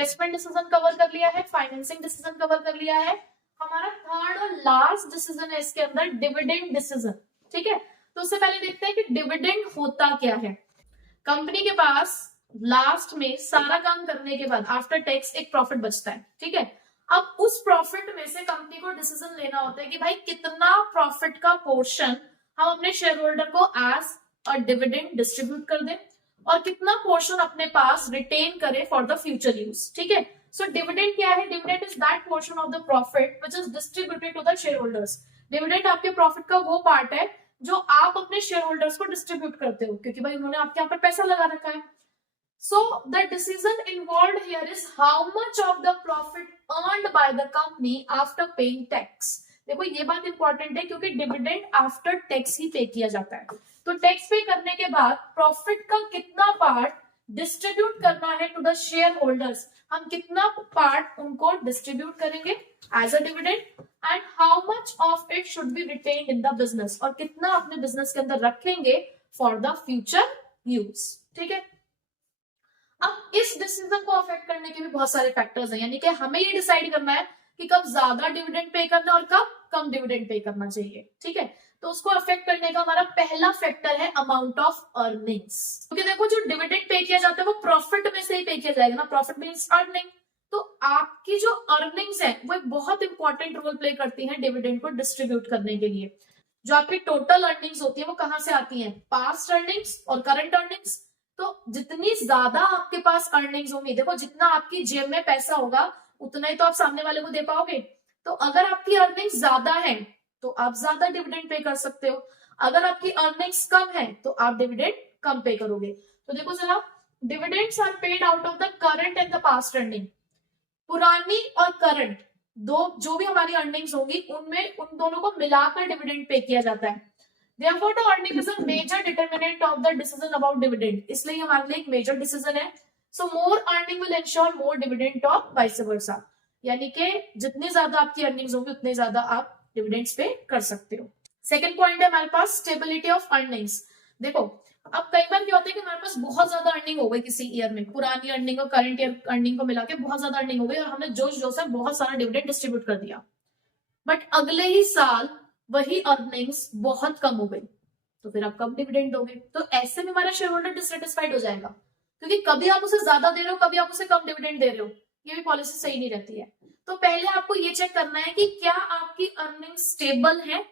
Investment decision cover कर लिया है, फाइनेंसिंग डिसीजन कवर कर लिया है, हमारा थर्ड और लास्ट डिसीजन है इसके अंदर डिविडेंड डिसीजन। ठीक है, तो उससे पहले देखते हैं कि डिविडेंड होता क्या है। कंपनी के पास लास्ट में सारा काम करने के बाद आफ्टर टैक्स एक प्रॉफिट बचता है। ठीक है, अब उस प्रॉफिट में से कंपनी को डिसीजन लेना होता है कि भाई कितना प्रॉफिट का पोर्शन हम अपने शेयर होल्डर को एज अ डिविडेंड डिस्ट्रीब्यूट कर दें और कितना पोर्शन अपने पास रिटेन करें फॉर द फ्यूचर यूज। ठीक है, सो डिविडेंड क्या है? Dividend is that portion of the profit which is distributed to the shareholders. Dividend आपके प्रॉफिट का वो पार्ट है जो आप अपने शेयर होल्डर्स को डिस्ट्रीब्यूट करते हो, क्योंकि भाई उन्होंने आपके यहाँ पर पैसा लगा रखा है। So the decision involved here is how much of the profit earned by the company after paying tax। देखो ये बात इंपॉर्टेंट है क्योंकि डिविडेंड आफ्टर टैक्स ही पे किया जाता है, तो टैक्स पे करने के बाद प्रॉफिट का कितना पार्ट डिस्ट्रीब्यूट करना है टू द शेयर होल्डर्स, हम कितना पार्ट उनको डिस्ट्रीब्यूट करेंगे as a dividend, and how much of it should be retained in the business, और कितना अपने बिजनेस के अंदर रखेंगे फॉर द फ्यूचर यूज। ठीक है, अब इस डिसीजन को अफेक्ट करने के भी बहुत सारे फैक्टर्स हैं, यानी कि हमें ये डिसाइड करना है कि कब ज्यादा डिविडेंड पे करना और कब कम डिविडेंड पे करना चाहिए। ठीक है, तो उसको अफेक्ट करने का हमारा पहला फैक्टर है अमाउंट ऑफ अर्निंग्स। क्योंकि देखो जो डिविडेंड पे किया जाता है वो प्रॉफिट में से ही पे किया जाएगा ना, प्रॉफिट मींस अर्निंग, तो आपकी जो अर्निंग्स है वो एक बहुत इंपॉर्टेंट रोल प्ले करती है डिविडेंड को डिस्ट्रीब्यूट करने के लिए। जो आपकी टोटल अर्निंग्स होती है वो कहां से आती है? पास्ट अर्निंग्स और करंट अर्निंग्स। तो जितनी ज्यादा आपके पास अर्निंग्स होंगी, देखो जितना आपकी जेब में पैसा होगा उतना ही तो आप सामने वाले को दे पाओगे, तो अगर आपकी अर्निंग्स ज्यादा है तो आप ज्यादा डिविडेंड पे कर सकते हो, अगर आपकी अर्निंग्स कम है तो आप डिविडेंड कम पे करोगे। तो देखो जरा, dividends are paid out of the current and the past earning. पुरानी और करंट दो जो भी हमारी अर्निंग्स होंगी उनमें उन दोनों को मिलाकर डिविडेंड पे किया जाता है। Therefore, the earning is a major determinant of the decision about dividend. इसलिए हमारे लिए एक मेजर डिसीजन है। So more earning will ensure more dividend or vice versa। यानी कि जितनी ज्यादा आपकी अर्निंग्स होंगी उतने ज्यादा आप डिविडेंड्स पे कर सकते हो। सेकंड पॉइंट है हमारे पास स्टेबिलिटी ऑफ अर्निंग्स। देखो अब कई बार क्या होता है कि हमारे पास बहुत ज्यादा अर्निंग हो गई किसी ईयर में, पुरानी अर्निंग और करंट ईयर अर्निंग को मिला के बहुत ज्यादा अर्निंग हो गई और हमने जोश जोश से बहुत सारा डिविडेंड डिस्ट्रीब्यूट कर दिया, बट अगले ही साल वही अर्निंग्स बहुत कम हो गई, तो फिर आप कम डिविडेंड दोगे, तो ऐसे में हमारा शेयर होल्डर डिससेटिस्फाइड हो जाएगा, क्योंकि कभी आप उसे ज्यादा दे रहे हो कभी आप उसे कम डिविडेंड दे रहे हो, ये भी पॉलिसी सही नहीं रहती है। तो पहले आपको ये चेक करना है कि क्या आपकी अर्निंग स्टेबल है।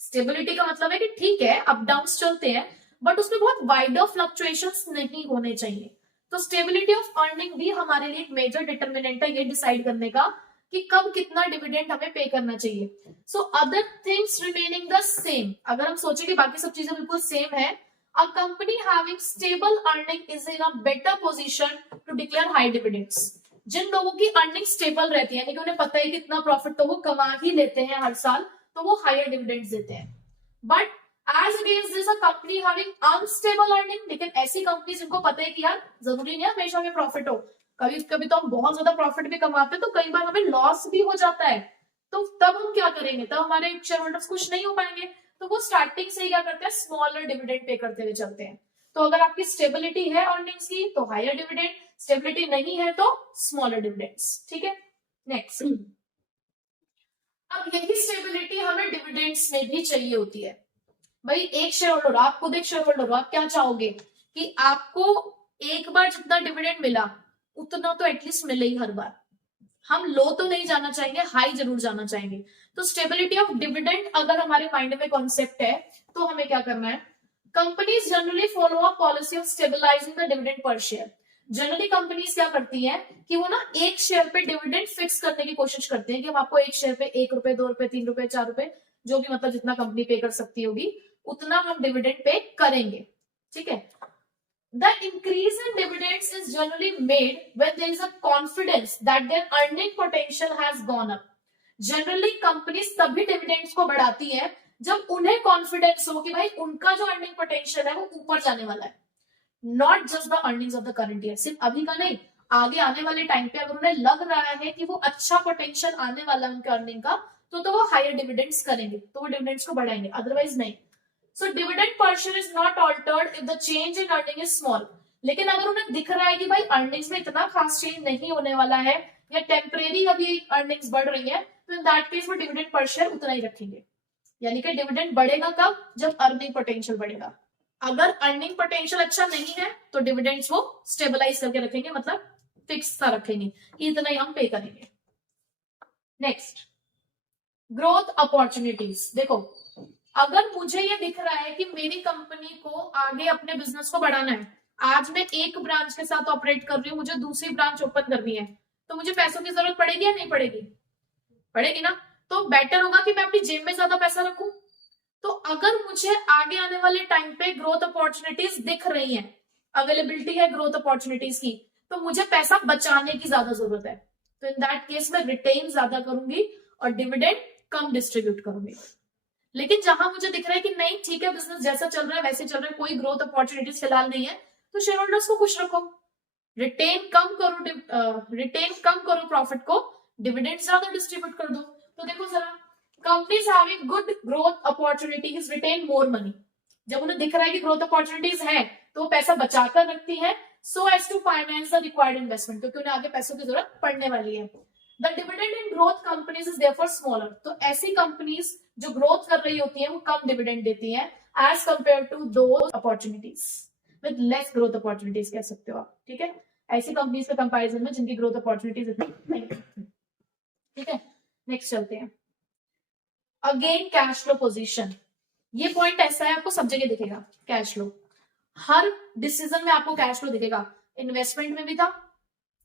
स्टेबिलिटी का मतलब है कि ठीक है अप डाउन चलते हैं बट उसमें बहुत वाइडर फ्लक्चुएशंस नहीं होने चाहिए। तो स्टेबिलिटी ऑफ अर्निंग भी हमारे लिए एक मेजर डिटर्मिनेंट है ये डिसाइड करने का कि कब कितना डिविडेंड हमें पे करना चाहिए। So other things remaining the same, अगर हम सोचे कि बाकी सब चीजें बिल्कुल सेम है, a company having stable earning is in a better position to declare high dividends. जिन लोगों की अर्निंग स्टेबल रहती है, यानी कि उन्हें पता है कितना प्रॉफिट तो वो कमा ही लेते हैं हर साल, तो वो हायर डिविडेंड्स देते हैं। But as against this a company having unstable earning, लेकिन ऐसी कंपनी जिनको पता है कि यार जरूरी नहीं है हमेशा में प्रॉफिट हो, कभी कभी तो हम बहुत ज्यादा प्रॉफिट भी कमाते हैं तो कई बार हमें लॉस भी हो जाता है, तो तब हम क्या करेंगे? तब हमारे शेयर होल्डर्स खुश नहीं हो पाएंगे, तो वो स्टार्टिंग से ही क्या करते हैं? स्मॉलर डिविडेंड पे करते हुए चलते हैं। तो अगर आपकी स्टेबिलिटी है अर्निंग्स की तो हायर डिविडेंड, स्टेबिलिटी नहीं है तो स्मॉलर डिविडेंड्स। ठीक है, नेक्स्ट। अब यही स्टेबिलिटी हमें डिविडेंड्स में भी चाहिए होती है। भाई एक शेयर होल्डर, आप खुद एक शेयर होल्डर हो, आप क्या चाहोगे कि आपको एक बार जितना डिविडेंड मिला उतना तो एटलीस्ट मिले ही हर बार। हम लो तो नहीं जाना चाहेंगे, हाई जरूर जाना चाहेंगे। तो स्टेबिलिटी ऑफ डिविडेंड अगर हमारे माइंड में कॉन्सेप्ट है तो हमें क्या करना है? Companies generally follow a policy of stabilising the dividend per share. Generally companies क्या करती है कि वो ना एक शेयर पे डिविडेंड फिक्स करने की कोशिश करते हैं कि हम आपको एक शेयर पे 1 रुपए 2 रुपए 3 रुपए 4 रुपए जो भी मतलब जितना कंपनी पे कर सकती होगी उतना हम डिविडेंड पे करेंगे। ठीक है, the increase in dividends is generally made when there is a confidence that their earning potential has gone up। Generally companies तभी डिविडेंड्स को बढ़ाती है जब उन्हें कॉन्फिडेंस हो कि भाई उनका जो अर्निंग पोटेंशियल है वो ऊपर जाने वाला है, not just the earnings of the current year, सिर्फ अभी का नहीं, आगे आने वाले टाइम पे अगर उन्हें लग रहा है कि वो अच्छा पोटेंशियल आने वाला है उनके अर्निंग का, तो वो हायर डिविडेंड्स करेंगे, तो वो डिविडेंड्स को बढ़ाएंगे, अदरवाइज नहीं। So dividend per share is not altered if the change in earning is small। लेकिन अगर उन्हें दिख रहा है कि भाई अर्निंग्स में इतना खास चेंज नहीं होने वाला है या टेम्परेरी अभी अर्निंग्स बढ़ रही है, तो इन दैट केस वो डिविडेंड पर शेयर उतना ही रखेंगे। यानी कि डिविडेंड बढ़ेगा कब, जब अर्निंग पोटेंशियल बढ़ेगा। अगर अर्निंग पोटेंशियल अच्छा नहीं है तो डिविडेंड्स वो स्टेबलाइज करके रखेंगे, मतलब फिक्स सा रखेंगे कि इतना ही हम पे करेंगे। Next, growth opportunities. देखो, अगर मुझे ये दिख रहा है कि मेरी कंपनी को आगे अपने बिजनेस को बढ़ाना है, आज मैं एक ब्रांच के साथ ऑपरेट कर रही हूँ, मुझे दूसरी ब्रांच ओपन करनी है, तो मुझे पैसों की जरूरत पड़ेगी या नहीं पड़ेगी? पड़ेगी ना। तो बेटर होगा कि मैं अपनी जेब में ज्यादा पैसा रखूं। तो अगर मुझे आगे आने वाले टाइम पे ग्रोथ अपॉर्चुनिटीज दिख रही हैं, अवेलेबिलिटी है ग्रोथ अपॉर्चुनिटीज की, तो मुझे पैसा बचाने की ज्यादा जरूरत है। तो इन दैट केस में रिटेन ज्यादा करूंगी और डिविडेंड कम डिस्ट्रीब्यूट करूंगी। लेकिन जहां मुझे दिख रहा है कि नहीं ठीक है, बिजनेस जैसा चल रहा है वैसे चल रहा है, कोई ग्रोथ अपॉर्चुनिटीज फिलहाल नहीं है, तो शेयर होल्डर्स को खुश रखो, रिटेन कम करो प्रॉफिट को, डिविडेंड ज्यादा डिस्ट्रीब्यूट कर दो। तो देखो जरा, companies having good growth opportunities retain more money. जब उन्हें दिख रहा है कि ग्रोथ अपॉर्चुनिटीज है तो वो पैसा बचाकर रखती है, so as to finance the required investment, क्योंकि उन्हें आगे पैसों की जरूरत पड़ने वाली है। The dividend in growth companies is therefore smaller. तो ऐसी कंपनीज जो ग्रोथ कर रही होती है वो कम डिविडेंड देती है as compare to those opportunities with less growth opportunities, कह सकते हो आप। ठीक है, ऐसी कंपनीज के कंपैरिजन में जिनकी ग्रोथ अपॉर्चुनिटीज इतनी नहीं। ठीक है, नेक्स्ट चलते हैं। अगेन कैश फ्लो पोजीशन, ये पॉइंट ऐसा है आपको सब जगह दिखेगा। कैश फ्लो हर डिसीजन में आपको कैश फ्लो दिखेगा। इन्वेस्टमेंट में भी था,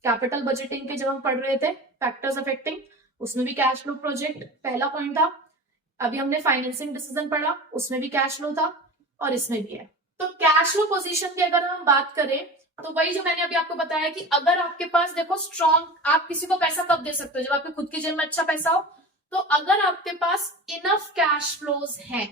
कैपिटल बजटिंग के जब हम पढ़ रहे थे फैक्टर्स अफेक्टिंग, उसमें भी कैश फ्लो प्रोजेक्ट पहला पॉइंट था। अभी हमने फाइनेंसिंग डिसीजन पढ़ा, उसमें भी कैश फ्लो था, और इसमें भी है। तो कैश फ्लो पोजीशन की अगर हम बात करें तो वही जो मैंने अभी आपको बताया कि अगर आपके पास देखो स्ट्रॉन्ग, आप किसी को पैसा कब दे सकते हो, जब आपके खुद की जेब में अच्छा पैसा हो। तो अगर आपके पास इनफ कैश फ्लोज हैं,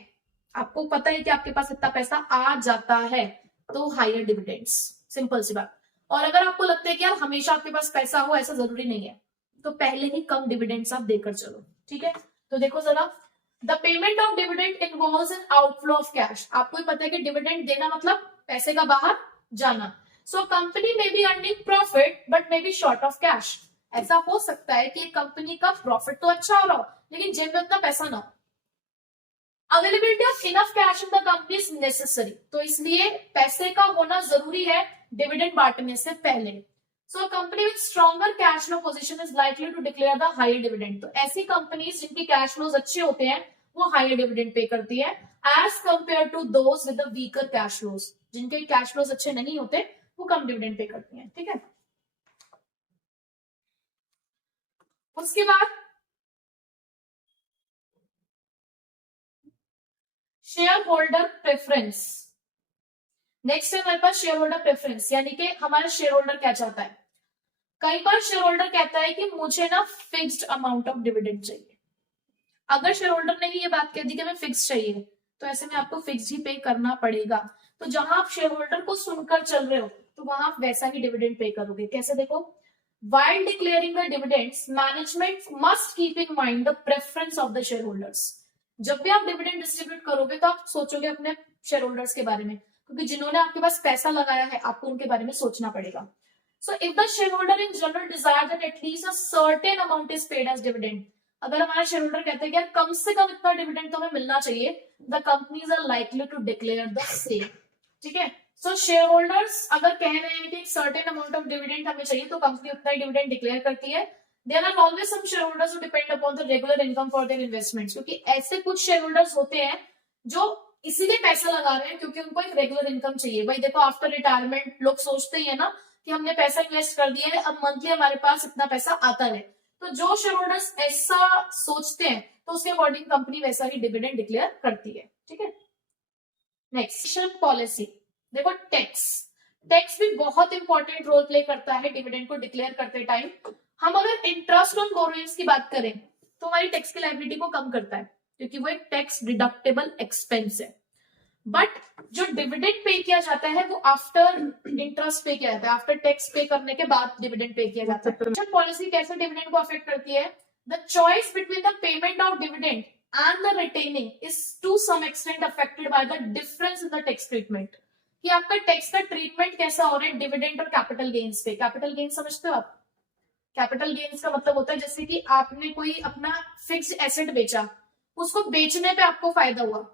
आपको पता है कि आपके पास इतना पैसा आ जाता है, तो हायर डिविडेंड्स, सिंपल सी बात। और अगर आपको लगता है कि यार हमेशा आपके पास पैसा हो, ऐसा जरूरी नहीं है, तो पहले ही कम डिविडेंड्स आप देकर चलो। ठीक है, तो देखो जरा, the payment of dividend involves an outflow of cash. आपको ही पता है कि डिविडेंड देना मतलब पैसे का बाहर जाना। सो कंपनी में be earning profit but may be short of cash. ऐसा हो सकता है कि कंपनी का प्रॉफिट तो अच्छा हो रहा हो लेकिन जेब में उतना पैसा ना हो। Availability of enough cash in the company is necessary, तो इसलिए पैसे का होना जरूरी है डिविडेंड बांटने से पहले। So company with stronger cash flow position is likely to declare the higher dividend. तो ऐसी कंपनीज जिनकी कैश फ्लोज अच्छे होते हैं वो हायर डिविडेंड पे करती है as compare to those with the weaker cash flows. जिनके कैश फ्लोज अच्छे नहीं होते वो कम डिविडेंड पे करती हैं। ठीक है, उसके बाद शेयर होल्डर प्रेफरेंस। नेक्स्ट है हमारे पास शेयर होल्डर प्रेफरेंस, यानी कि हमारा शेयर होल्डर क्या चाहता है। कई बार शेयर होल्डर कहता है कि मुझे ना फिक्स्ड अमाउंट ऑफ डिविडेंड चाहिए। अगर शेयर होल्डर ने ही ये बात कह दी कि हमें फिक्स चाहिए, तो ऐसे में आपको फिक्स ही पे करना पड़ेगा। तो जहां आप शेयर होल्डर को सुनकर चल रहे हो तो वहां आप वैसा ही डिविडेंड पे करोगे। कैसे, देखो, while declaring the dividends management must keep in mind the preference of the shareholders। जब भी आप डिविडेंड डिस्ट्रीब्यूट करोगे तो आप सोचोगे अपने शेयर होल्डर्स के बारे में, क्योंकि जिन्होंने आपके पास पैसा लगाया है आपको उनके बारे में सोचना पड़ेगा। So if the shareholder in general desire that at least a certain amount is paid as dividend, अगर हमारा शेयर होल्डर कहते हैं कि यार कम से कम इतना डिविडेंड तो हमें मिलना चाहिए, the companies are likely to declare the same. ठीक है, सो शेयर होल्डर्स अगर कह रहे हैं कि एक सर्टेन अमाउंट ऑफ डिविडेंड हमें चाहिए तो कंपनी उतना ही डिविडेंड डिक्लेयर करती है। There are always some shareholders who depend upon the regular income for their investments, क्योंकि ऐसे कुछ शेयर होल्डर्स होते हैं जो इसीलिए पैसा लगा रहे हैं क्योंकि उनको एक रेगुलर इनकम चाहिए। भाई देखो, आफ्टर रिटायरमेंट लोग सोचते ही है ना कि हमने पैसा इन्वेस्ट कर दिया है, अब मंथली हमारे पास इतना पैसा आता है। तो जो शेयर होल्डर्स ऐसा सोचते हैं तो उसके अकॉर्डिंग कंपनी वैसा ही डिविडेंड डिक्लेयर करती है। ठीक है, नेक्स्ट पॉलिसी। देखो, टैक्स भी बहुत इंपॉर्टेंट रोल प्ले करता है डिविडेंड को डिक्लेयर करते टाइम। हम अगर इंटरेस्ट ऑन बोरोइंग्स की बात करें तो हमारी टैक्स की लायबिलिटी को कम करता है क्योंकि वो एक टैक्स डिडक्टेबल एक्सपेंस है। बट जो डिविडेंड पे किया जाता है वो आफ्टर इंटरेस्ट पे किया जाता है, आफ्टर टैक्स पे करने के बाद डिविडेंड पे किया जाता है। पॉलिसी कैसे डिविडेंड को अफेक्ट करती है, the choice between the payment of dividend and the retaining is to some extent affected by the difference in the tax treatment। कि आपका टैक्स का ट्रीटमेंट कैसा हो रहा है डिविडेंड और कैपिटल गेन्स पे। कैपिटल गेन्स समझते हो आप? कैपिटल गेन्स का मतलब होता है जैसे कि आपने कोई अपना फिक्स्ड एसेट बेचा, उसको बेचने पे आपको फायदा हुआ,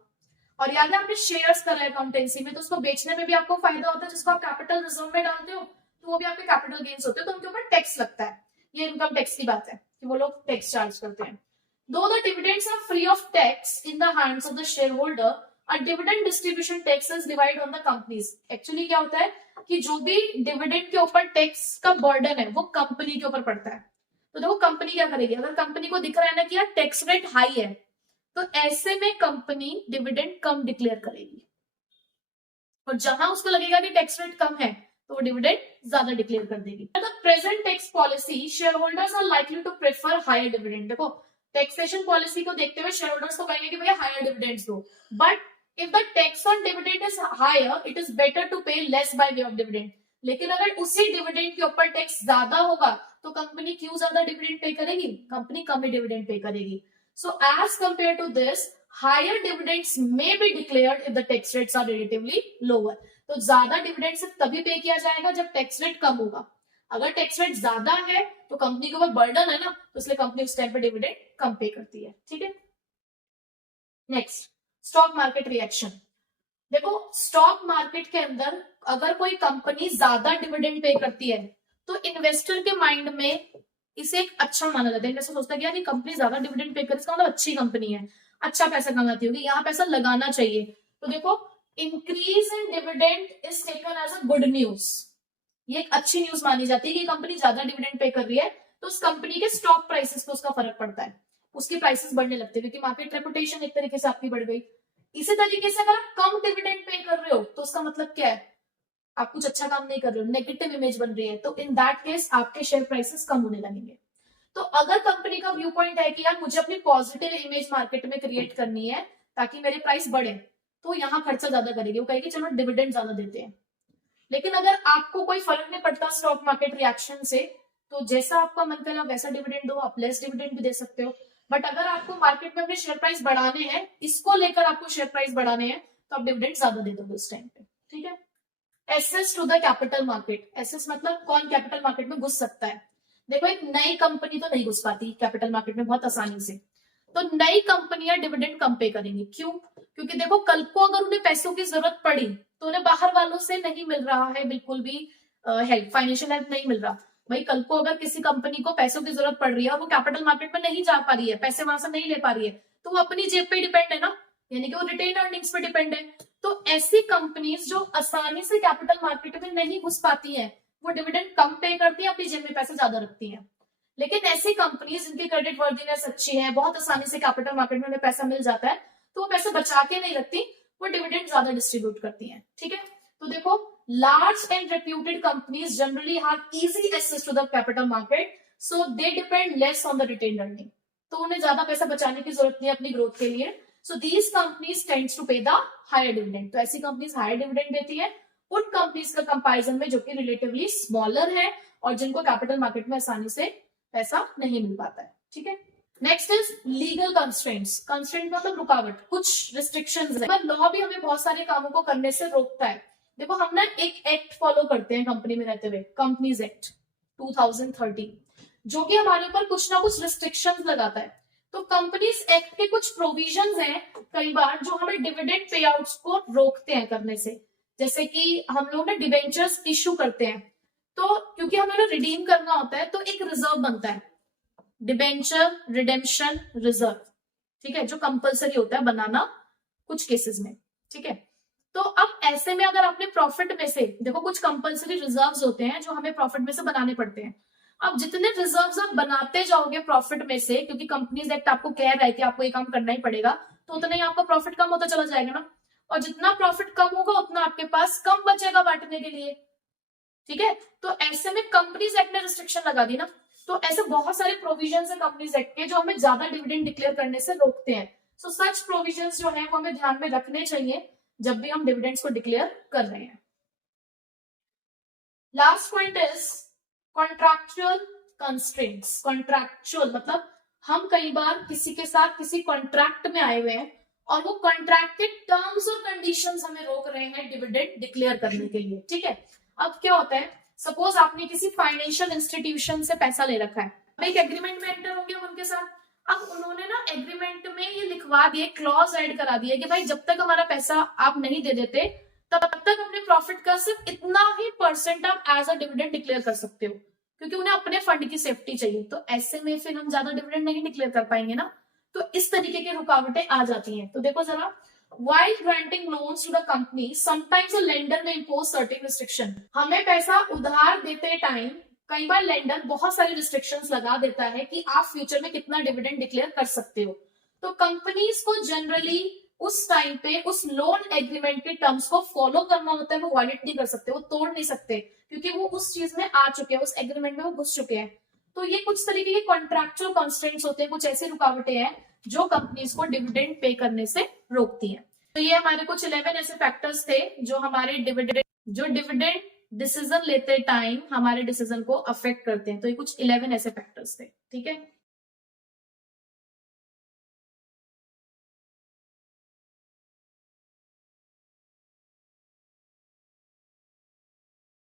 और याद है आपने शेयर्स करा अकाउंटेंसी में, तो उसको बेचने में भी आपको फायदा होता है, जिसको आप कैपिटल रिजर्व में डालते हो तो वो भी आपके कैपिटल गेन्स होते हैं, तो उनके ऊपर टैक्स लगता है। ये इनकम टैक्स की बात है कि वो लोग टैक्स चार्ज करते हैं। Though the dividends are free of tax in the hands of the shareholder, a dividend distribution tax is divide on the companies. Actually क्या होता है कि जो भी डिविडेंड के ऊपर टैक्स का बर्डन है वो कंपनी के ऊपर पड़ता है। तो देखो कंपनी क्या करेगी, अगर कंपनी को दिख रहा है ना कि यार टैक्स रेट हाई है, तो ऐसे में कंपनी डिविडेंड कम डिक्लेयर करेगी, और जहां उसको लगेगा कि टैक्स रेट कम है तो वो डिविडेंड ज्यादा डिक्लेयर कर देगी। The present tax policy share holders are likely to prefer higher dividend. देखो टैक्सेशन पॉलिसी को देखते हुए शेयर होल्डर्स को कहेंगे कि भैया हायर डिविडेंड्स दो, but if the tax on dividend is higher it is better to pay less by way of dividend. लेकिन अगर उसी डिविडेंड के ऊपर टैक्स ज्यादा होगा तो कंपनी क्यों ज्यादा डिविडेंड पे करेगी, कंपनी कम ही डिविडेंड पे करेगी। So as compared to this, higher dividends may be declared if the tax rates are relatively lower. तो ज्यादा डिविडेंड सिर्फ तभी पे किया जाएगा जब टैक्स रेट कम होगा। अगर टैक्स रेट ज्यादा है तो कंपनी के ऊपर बर्डन है ना, तो इसलिए कंपनी उस टाइम पे डिविडेंड कम पे करती है। ठीक है, नेक्स्ट स्टॉक मार्केट रिएक्शन। देखो स्टॉक मार्केट के अंदर अगर कोई कंपनी ज्यादा डिविडेंड पे करती है तो इन्वेस्टर के माइंड में इसे एक अच्छा माना जाता है। इन्वेस्टर सोचता है कि यार ये कंपनी ज्यादा डिविडेंड पे कर, इसका मतलब अच्छी कंपनी है, अच्छा पैसा कमाती होगी, यहाँ पैसा लगाना चाहिए। तो देखो increase in dividend is taken as a good news, ये एक अच्छी न्यूज मानी जाती है कि कंपनी ज्यादा डिविडेंड पे कर रही है, तो उस कंपनी के स्टॉक प्राइसेस पे उसका फर्क पड़ता है, उसकी प्राइसेस बढ़ने लगते हैं क्योंकि मार्केट रेपुटेशन एक तरीके से आपकी बढ़ गई। इसी तरीके से अगर आप कम डिविडेंड पे कर रहे हो तो उसका मतलब क्या है, आप कुछ अच्छा काम नहीं कर रहे हो, नेगेटिव इमेज बन रही है, तो इन दैट केस आपके शेयर प्राइसेस कम होने लगेंगे। तो अगर कंपनी का व्यू पॉइंट है कि यार मुझे अपनी पॉजिटिव इमेज मार्केट में क्रिएट करनी है ताकि मेरे प्राइस बढ़े, तो यहाँ खर्चा ज्यादा करेगी, वो कहेगी चलो डिविडेंड ज्यादा देते हैं। लेकिन अगर आपको कोई फर्क नहीं पड़ता स्टॉक मार्केट रिएक्शन से, तो जैसा आपका मन करे वैसा डिविडेंड दो, आप लेस डिविडेंड भी दे सकते हो। बट अगर आपको मार्केट में अपने शेयर प्राइस बढ़ाने हैं, इसको लेकर आपको शेयर प्राइस बढ़ाने हैं, तो आप डिविडेंड ज्यादा दे दोगे उस टाइम पे। ठीक है, access to the capital market. Access मतलब कौन कैपिटल मार्केट में घुस सकता है। देखो एक नई कंपनी तो नहीं घुस पाती कैपिटल मार्केट में बहुत आसानी से, तो नई कंपनियां डिविडेंड कम पे करेंगी। क्यों? क्योंकि देखो कल को अगर उन्हें पैसों की जरूरत पड़ी तो उन्हें बाहर वालों से नहीं मिल रहा है बिल्कुल भी हेल्प, फाइनेंशियल हेल्प नहीं मिल रहा। भाई कल को अगर किसी कंपनी को पैसों की जरूरत पड़ रही है और वो कैपिटल मार्केट में नहीं जा पा रही है, पैसे वहां से नहीं ले पा रही है, तो वो अपनी जेब पे डिपेंड है ना, यानी कि वो रिटेन अर्निंग्स पे डिपेंड है। तो ऐसी कंपनीज जो आसानी से कैपिटल मार्केट में नहीं घुस पाती हैं, वो डिविडेंड कम पे करती है, अपनी जेब में पैसे ज्यादा रखती हैं। लेकिन ऐसी कंपनीज जिनकी क्रेडिट वर्दीनेस अच्छी है, बहुत आसानी से कैपिटल मार्केट में उन्हें पैसा मिल जाता है, तो वो पैसे बचा के नहीं रखती, वो डिविडेंड ज्यादा डिस्ट्रीब्यूट करती हैं। ठीक है, तो देखो large and reputed companies generally have easy access to the capital market, so they depend less on the retain earning, तो उन्हें ज्यादा पैसा बचाने की जरूरत नहीं है अपनी ग्रोथ के लिए। So these companies tends to pay the higher dividend, तो ऐसी कंपनीज हायर डिविडेंड देती है उन कंपनीज का कंपैरिजन में जो कि रिलेटिवली स्मॉलर है और जिनको कैपिटल मार्केट में आसानी से पैसा नहीं मिल पाता है। ठीक है, next is legal constraints. Constraint मतलब रुकावट, कुछ रिस्ट्रिक्शंस है। लॉ भी हमें बहुत सारे कामों को करने से रोकता है। देखो हम ना एक एक्ट फॉलो करते हैं कंपनी में रहते हुए, कंपनीज एक्ट 2013, जो कि हमारे ऊपर कुछ ना कुछ रिस्ट्रिक्शंस लगाता है। तो कंपनीज एक्ट के कुछ प्रोविजंस हैं कई बार जो हमें डिविडेंड पे आउट्स को रोकते हैं करने से। जैसे कि हम लोग ना डिबेंचर्स इश्यू करते हैं, तो क्योंकि हमें रिडीम करना होता है तो एक रिजर्व बनता है, डिबेंचर रिडेम्पशन रिजर्व। ठीक है, जो कंपलसरी होता है बनाना कुछ केसेस में। ठीक है, तो अब ऐसे में अगर आपने प्रॉफिट में से, देखो कुछ कंपलसरी रिजर्व्स होते हैं जो हमें प्रॉफिट में से बनाने पड़ते हैं। अब जितने रिजर्व्स आप बनाते जाओगे प्रॉफिट में से, क्योंकि कंपनीज एक्ट आपको कह रहा है कि आपको ये काम करना ही पड़ेगा, तो उतना ही आपका प्रॉफिट कम होता चला जाएगा ना, और जितना प्रॉफिट कम होगा उतना आपके पास कम बचेगा बांटने के लिए। ठीक है, तो ऐसे में कंपनीज एक्ट ने रिस्ट्रिक्शन लगा दी ना, तो ऐसे बहुत सारे प्रोविजंस है कंपनीज एक्ट के जो हमें ज्यादा डिविडेंड डिक्लेयर करने से रोकते हैं। सो सच प्रोविजंस जो है वो हमें ध्यान में रखने चाहिए जब भी हम डिविडेंड्स को डिक्लेयर कर रहे हैं। Last point is contractual constraints. Contractual मतलब हम कई बार किसी के साथ किसी कॉन्ट्रैक्ट में आए हुए हैं और वो कॉन्ट्रैक्टेड टर्म्स और कंडीशंस हमें रोक रहे हैं डिविडेंड डिक्लेयर करने के लिए। ठीक है, अब क्या होता है, सपोज आपने किसी फाइनेंशियल इंस्टीट्यूशन से पैसा ले रखा है, अब एक एग्रीमेंट में एंटर होंगे उनके साथ। अब उन्होंने ना एग्रीमेंट में ये लिखवा दिए, क्लॉज ऐड करा दिया कि भाई जब तक हमारा पैसा आप नहीं दे देते तब तक अपने प्रॉफिट का सिर्फ इतना ही परसेंट आप एज अ डिविडेंड डिक्लेयर कर सकते हो, क्योंकि उन्हें अपने फंड की सेफ्टी चाहिए। तो ऐसे में फिर हम ज्यादा डिविडेंड नहीं डिक्लेयर कर पाएंगे ना, तो इस तरीके की रुकावटें आ जाती हैं। तो देखो जरा, while granting loans to the company, sometimes a lender may impose certain restriction। हमें पैसा उधार देते टाइम कई बार लेंडर बहुत सारी रिस्ट्रिक्शंस लगा देता है कि आप फ्यूचर में कितना डिविडेंड डिक्लेयर कर सकते हो। तो कंपनीज को जनरली उस टाइम पे उस लोन एग्रीमेंट के टर्म्स को फॉलो करना होता है, वो वायलेट नहीं कर सकते, वो तोड़ नहीं सकते, क्योंकि वो उस चीज में आ चुके हैं, उस एग्रीमेंट में वो घुस चुके हैं। तो ये कुछ तरीके के कॉन्ट्रैक्चुअल कंस्ट्रेंट्स होते हैं, कुछ ऐसी रुकावटें हैं जो कंपनीज को डिविडेंड पे करने से रोकती हैं। तो ये हमारे कुछ 11 ऐसे फैक्टर्स थे जो हमारे डिविडेंड डिसीजन लेते टाइम हमारे डिसीजन को अफेक्ट करते हैं। तो ये कुछ 11 ऐसे फैक्टर्स थे। ठीक है।